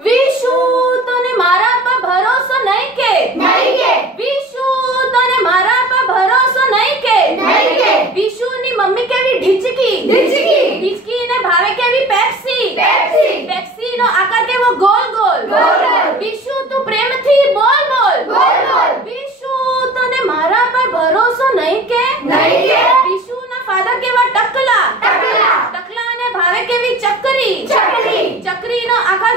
વિશુ તને મારા પર ભરોસો નહીં કે વિશુ તને મારા પર ભરોસો નહીં કે વિશુની મમ્મી કેવી ઢીચકી ને ભાવે કેવી પેપ્સી નો આકાર કેવો ગોલ વિશુ તું પ્રેમથી બોલ વિશુ તને મારા પર ભરોસો નહીં કે વિશુના ફાધર કેવા ટકલા ને ભાવે કેવી ચકરી નો આકાર